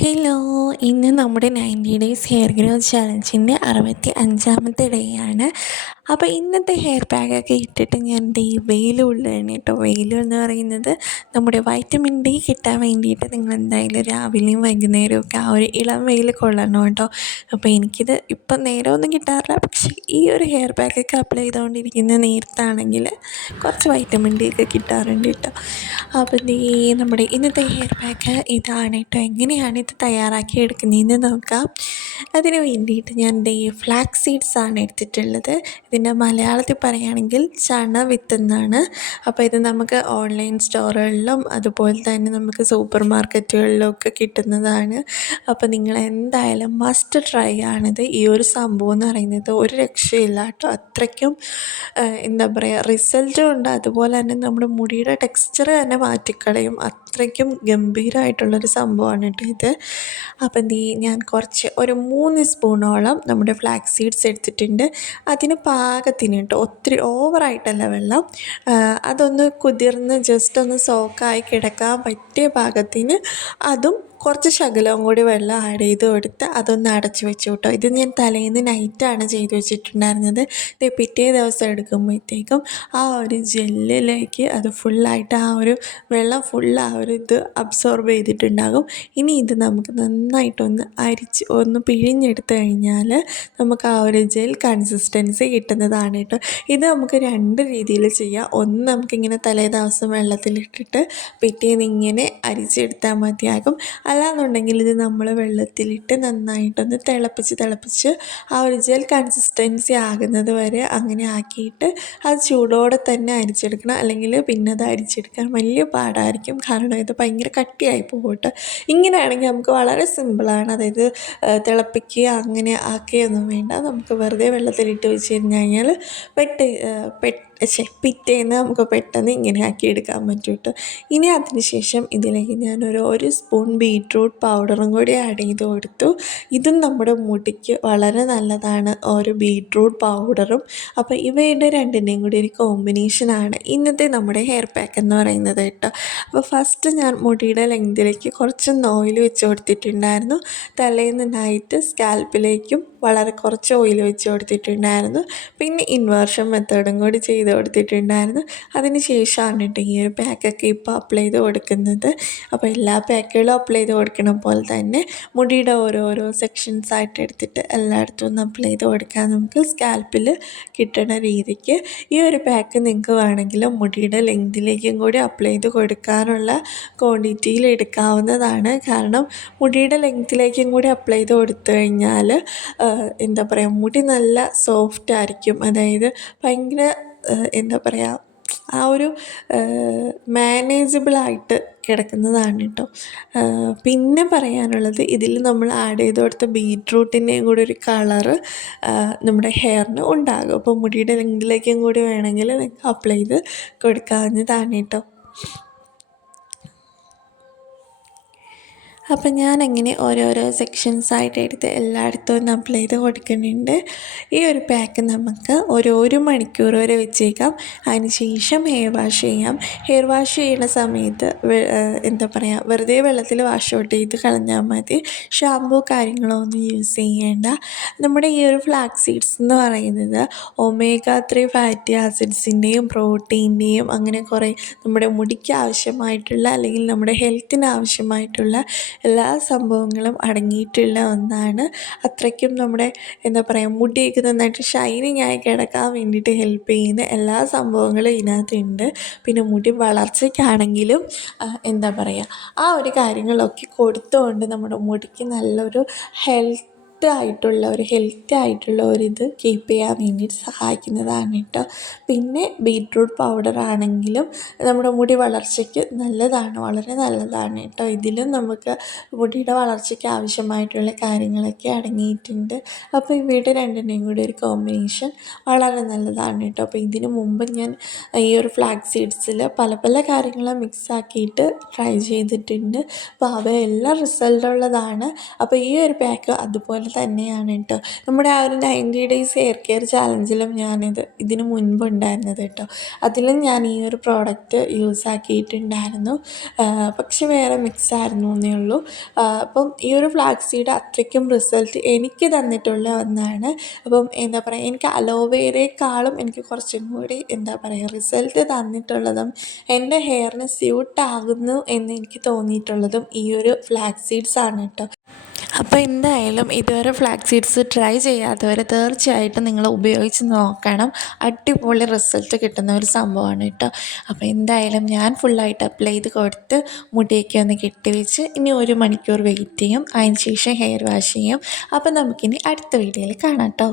Hello, ഇന്ന് നമ്മുടെ 90 days hair growth ചലഞ്ചിൻ്റെ 65-ാമത്തെ day ആണ്. അപ്പോൾ ഇന്നത്തെ ഹെയർ പാക്കൊക്കെ ഇട്ടിട്ട് ഞാൻ വെയിൽ കൊള്ളുകയാണ് കേട്ടോ. വെയിൽ എന്ന് പറയുന്നത് നമ്മുടെ വൈറ്റമിൻ ഡി കിട്ടാൻ വേണ്ടിയിട്ട് നിങ്ങൾ എന്തായാലും രാവിലെയും വൈകുന്നേരവും ഒക്കെ ആ ഒരു ഇളം വെയിൽ കൊള്ളണം കേട്ടോ. അപ്പോൾ എനിക്കിത് ഇപ്പം നേരമൊന്നും കിട്ടാറില്ല, പക്ഷേ ഈ ഒരു ഹെയർ പാക്കൊക്കെ അപ്ലൈ ചെയ്തുകൊണ്ടിരിക്കുന്ന നേരത്താണെങ്കിൽ കുറച്ച് വൈറ്റമിൻ ഡി ഒക്കെ കിട്ടാറുണ്ട് കേട്ടോ. അപ്പോൾ നമ്മുടെ ഇന്നത്തെ ഹെയർ പാക്ക് ഇതാണ് കേട്ടോ. എങ്ങനെയാണ് ഇത് തയ്യാറാക്കി എടുക്കുന്നതെന്ന് നോക്കാം. അതിന് വേണ്ടിയിട്ട് ഞാൻ ഫ്ലാക്സ് സീഡ്സ് ആണ് എടുത്തിട്ടുള്ളത്. ഇതിൻ്റെ മലയാളത്തിൽ പറയുകയാണെങ്കിൽ ചണവിത്ത് എന്നാണ്. അപ്പോൾ ഇത് നമുക്ക് ഓൺലൈൻ സ്റ്റോറുകളിലും അതുപോലെ തന്നെ നമുക്ക് സൂപ്പർ മാർക്കറ്റുകളിലും ഒക്കെ കിട്ടുന്നതാണ്. അപ്പോൾ നിങ്ങൾ എന്തായാലും മസ്റ്റ് ട്രൈ ആണിത്. ഈ ഒരു സംഭവം എന്ന് പറയുന്നത് ഒരു രക്ഷയില്ല കേട്ടോ. അത്രയ്ക്കും എന്താ പറയുക, റിസൾട്ടും ഉണ്ട്, അതുപോലെ തന്നെ നമ്മുടെ മുടിയുടെ ടെക്സ്ചർ തന്നെ മാറ്റിക്കളയും. അത്രയ്ക്കും ഗംഭീരമായിട്ടുള്ളൊരു സംഭവമാണ് കേട്ടോ ഇത്. അപ്പം ഞാൻ ഒരു 3 സ്പൂണോളം നമ്മുടെ ഫ്ലാക്സ് സീഡ്സ് എടുത്തിട്ടുണ്ട്. അതിന് പാകത്തിന് കേട്ടോ, ഒത്തിരി ഓവറായിട്ടല്ല വെള്ളം, അതൊന്ന് കുതിർന്ന് ജസ്റ്റ് ഒന്ന് സോക്കായി കിടക്കാൻ പറ്റിയ പാകത്തിന് അതും കുറച്ച് ശകലവും കൂടി വെള്ളം ആഡ് ചെയ്ത് കൊടുത്ത് അതൊന്ന് അടച്ച് വെച്ചു കേട്ടോ. ഇത് ഞാൻ തലേന്ന് നൈറ്റാണ് ചെയ്ത് വെച്ചിട്ടുണ്ടായിരുന്നത്. പിറ്റേ ദിവസം എടുക്കുമ്പോഴത്തേക്കും ആ ഒരു ജെല്ലിലേക്ക് അത് ഫുള്ളായിട്ട് ആ ഒരു വെള്ളം ആ ഒരു ഇത് അബ്സോർബ് ചെയ്തിട്ടുണ്ടാകും. ഇനി ഇത് നമുക്ക് നന്നായിട്ടൊന്ന് ഒന്ന് പിഴിഞ്ഞെടുത്ത് കഴിഞ്ഞാൽ നമുക്ക് ആ ഒരു ജെൽ കൺസിസ്റ്റൻസി കിട്ടുന്നതാണ് കേട്ടോ. ഇത് നമുക്ക് 2 രീതിയിൽ ചെയ്യാം. ഒന്ന് നമുക്കിങ്ങനെ തലേ ദിവസം വെള്ളത്തിലിട്ടിട്ട് പിറ്റേന്ന് ഇങ്ങനെ അരിച്ചെടുത്താൽ മതിയാകും. അല്ലാന്നുണ്ടെങ്കിൽ ഇത് നമ്മൾ വെള്ളത്തിലിട്ട് നന്നായിട്ടൊന്ന് തിളപ്പിച്ച് ആ ഒരു ജെൽ കൺസിസ്റ്റൻസി ആകുന്നത് വരെ അങ്ങനെ ആക്കിയിട്ട് അത് ചൂടോടെ തന്നെ അരിച്ചെടുക്കണം. അല്ലെങ്കിൽ പിന്നെ അത് അരിച്ചെടുക്കാൻ വലിയ പാടായിരിക്കും, കാരണം ഇത് ഭയങ്കര കട്ടിയായി പോകും കേട്ടോ. ഇങ്ങനെയാണെങ്കിൽ നമുക്ക് വളരെ സിമ്പിളാണ്. അതായത് തിളപ്പിക്കുക അങ്ങനെ ആക്കുകയൊന്നും വേണ്ട. നമുക്ക് വെറുതെ വെള്ളത്തിലിട്ട് വെച്ച് കഴിഞ്ഞാൽ പിറ്റേന്ന് നമുക്ക് പെട്ടെന്ന് ഇങ്ങനെ ആക്കി എടുക്കാൻ പറ്റും കേട്ടോ. ഇനി അതിന് ശേഷം ഇതിലേക്ക് ഞാനൊരു സ്പൂൺ ബീറ്റ്റൂട്ട് പൗഡറും കൂടി ആഡ് ചെയ്ത് കൊടുത്തു. ഇതും നമ്മുടെ മുടിക്ക് വളരെ നല്ലതാണ്, ഒരു ബീറ്റ്റൂട്ട് പൗഡറും. അപ്പോൾ ഇവയുടെ രണ്ടിൻ്റെയും കൂടി ഒരു കോമ്പിനേഷനാണ് ഇന്നത്തെ നമ്മുടെ ഹെയർ പാക്ക് എന്ന് പറയുന്നത് കേട്ടോ. അപ്പോൾ ഫസ്റ്റ് ഞാൻ മുടിയുടെ ലെങ്തിലേക്ക് കുറച്ചൊന്ന് ഓയിൽ വെച്ച് കൊടുത്തിട്ടുണ്ടായിരുന്നു. തലേന്ന് നൈറ്റ് സ്കാൽപ്പിലേക്കും വളരെ കുറച്ച് ഓയിൽ വെച്ച് കൊടുത്തിട്ടുണ്ടായിരുന്നു. പിന്നെ ഇൻവേർഷൻ മെത്തേഡും കൂടി ചെയ്ത് കൊടുത്തിട്ടുണ്ടായിരുന്നു. അതിന് ശേഷമാണ് കേട്ടോ ഈ ഒരു പാക്കൊക്കെ ഇപ്പോൾ അപ്ലൈ ചെയ്ത് കൊടുക്കുന്നത്. അപ്പോൾ എല്ലാ പാക്കുകളും അപ്ലൈ ചെയ്ത് കൊടുക്കണം പോലെ തന്നെ മുടിയുടെ ഓരോരോ സെക്ഷൻസായിട്ട് എടുത്തിട്ട് എല്ലായിടത്തും ഒന്ന് അപ്ലൈ ചെയ്ത് കൊടുക്കാൻ നമുക്ക് സ്കാൽപ്പിൽ കിട്ടുന്ന രീതിക്ക്. ഈ ഒരു പാക്ക് നിങ്ങൾക്ക് വേണമെങ്കിൽ മുടിയുടെ ലെങ്തിലേക്കും കൂടി അപ്ലൈ ചെയ്ത് കൊടുക്കാനുള്ള ക്വാണ്ടിറ്റിയിൽ എടുക്കാവുന്നതാണ്. കാരണം മുടിയുടെ ലെങ്തിലേക്കും കൂടി അപ്ലൈ ചെയ്ത് കൊടുത്തു കഴിഞ്ഞാൽ എന്താ പറയുക, മുടി നല്ല സോഫ്റ്റ് ആയിരിക്കും. അതായത് ഭയങ്കര എന്താ പറയുക, ആ ഒരു മാനേജബിളായിട്ട് കിടക്കുന്നതാണ് കേട്ടോ. പിന്നെ പറയാനുള്ളത്, ഇതിൽ നമ്മൾ ആഡ് ചെയ്ത് കൊടുത്ത ബീറ്റ്റൂട്ടിൻ്റെയും കൂടി ഒരു കളറ് നമ്മുടെ ഹെയറിന് ഉണ്ടാകും. അപ്പോൾ മുടിയുടെ ലെങ്തിലേക്കും കൂടി വേണമെങ്കിൽ നിങ്ങൾക്ക് അപ്ലൈ ചെയ്ത് കൊടുക്കാവുന്നതാണ് കേട്ടോ. അപ്പം ഞാനങ്ങനെ ഓരോരോ സെക്ഷൻസായിട്ട് എടുത്ത് എല്ലായിടത്തും ഒന്ന് അപ്ലൈ ചെയ്ത് കൊടുക്കുന്നുണ്ട്. ഈ ഒരു പാക്ക് നമുക്ക് ഒരു മണിക്കൂർ വരെ വെച്ചേക്കാം. അതിന് ശേഷം ഹെയർ വാഷ് ചെയ്യാം. ഹെയർ വാഷ് ചെയ്യുന്ന സമയത്ത് എന്താ പറയുക, വെറുതെ വെള്ളത്തിൽ വാഷ് ഔട്ട് ചെയ്ത് കളഞ്ഞാൽ മതി. ഷാമ്പൂ കാര്യങ്ങളോ ഒന്നും യൂസ് ചെയ്യേണ്ട. നമ്മുടെ ഈ ഒരു ഫ്ലാക്സ് സീഡ്സ് എന്ന് പറയുന്നത് omega-3 ഫാറ്റി ആസിഡ്സിൻ്റെയും പ്രോട്ടീൻ്റെയും അങ്ങനെ കുറേ നമ്മുടെ മുടിക്ക് ആവശ്യമായിട്ടുള്ള അല്ലെങ്കിൽ നമ്മുടെ ഹെൽത്തിന് ആവശ്യമായിട്ടുള്ള എല്ലാ സംഭവങ്ങളും അടങ്ങിയിട്ടുള്ള ഒന്നാണ്. അത്രയ്ക്കും നമ്മുടെ എന്താ പറയുക, മുടിയൊക്കെ നന്നായിട്ട് ഷൈനിങ് ആയി കിടക്കാൻ വേണ്ടിയിട്ട് ഹെൽപ്പ് ചെയ്യുന്ന എല്ലാ സംഭവങ്ങളും ഇതിനകത്തുണ്ട്. പിന്നെ മുടി വളർച്ചയ്ക്കാണെങ്കിലും എന്താ പറയുക, ആ ഒരു കാര്യങ്ങളൊക്കെ കൊടുത്തുകൊണ്ട് നമ്മുടെ മുടിക്ക് നല്ലൊരു ഹെൽത്തി ആയിട്ടുള്ള ഒരിത് കീപ്പ് ചെയ്യാൻ വേണ്ടിയിട്ട് സഹായിക്കുന്നതാണ് കേട്ടോ. പിന്നെ ബീറ്റ്റൂട്ട് പൗഡർ ആണെങ്കിലും നമ്മുടെ മുടി വളർച്ചയ്ക്ക് നല്ലതാണ്, വളരെ നല്ലതാണ് കേട്ടോ. ഇതിലും നമുക്ക് മുടിയുടെ വളർച്ചയ്ക്ക് ആവശ്യമായിട്ടുള്ള കാര്യങ്ങളൊക്കെ അടങ്ങിയിട്ടുണ്ട്. അപ്പോൾ ഇവയുടെ രണ്ടിൻ്റെയും കൂടി ഒരു കോമ്പിനേഷൻ വളരെ നല്ലതാണ് കേട്ടോ. അപ്പോൾ ഇതിനു മുമ്പ് ഞാൻ ഈ ഒരു ഫ്ലാക്സ് സീഡ്സിൽ പല കാര്യങ്ങളും മിക്സ് ആക്കിയിട്ട് ട്രൈ ചെയ്തിട്ടുണ്ട്. അപ്പോൾ അവയെല്ലാം റിസൾട്ടുള്ളതാണ്. അപ്പോൾ ഈ ഒരു പാക്ക് അതുപോലെ തന്നെയാണ് കേട്ടോ. നമ്മുടെ ആ ഒരു 90 ഡേയ്സ് ഹെയർ കെയർ ചാലഞ്ചിലും ഇതിന് മുൻപ് ഉണ്ടായിരുന്നത് കേട്ടോ. അതിലും ഞാൻ ഈ ഒരു പ്രോഡക്റ്റ് യൂസ് ആക്കിയിട്ടുണ്ടായിരുന്നു. പക്ഷെ വേറെ മിക്സ് ആയിരുന്നു എന്നേ ഉള്ളൂ. അപ്പം ഈ ഒരു ഫ്ലാക്സ് സീഡ് അത്രയ്ക്കും റിസൾട്ട് എനിക്ക് തന്നിട്ടുള്ള ഒന്നാണ്. അപ്പം എന്താ പറയുക, എനിക്ക് അലോവേരയെക്കാളും എനിക്ക് കുറച്ചും കൂടി എന്താ പറയുക റിസൾട്ട് തന്നിട്ടുള്ളതും എൻ്റെ ഹെയറിന് സ്യൂട്ടാകുന്നു എന്ന് എനിക്ക് തോന്നിയിട്ടുള്ളതും ഈ ഒരു ഫ്ലാക്സ് സീഡ്സ് ആണ് കേട്ടോ. അപ്പോൾ എന്തായാലും ഇതുവരെ ഫ്ലാക്സ് സീഡ്സ് ട്രൈ ചെയ്യാത്തവർ തീർച്ചയായിട്ടും നിങ്ങൾ ഉപയോഗിച്ച് നോക്കണം. അടിപൊളി റിസൾട്ട് കിട്ടുന്ന ഒരു സംഭവമാണ് കേട്ടോ. അപ്പോൾ എന്തായാലും ഞാൻ ഫുള്ളായിട്ട് അപ്ലൈ ചെയ്ത് കൊടുത്ത് മുടിയൊക്കെ ഒന്ന് കെട്ടിവെച്ച് ഇനി 1 മണിക്കൂർ വെയിറ്റ് ചെയ്യും. അതിന് ശേഷം ഹെയർ വാഷ് ചെയ്യും. അപ്പോൾ നമുക്കിനി അടുത്ത വീഡിയോയിൽ കാണാം കേട്ടോ.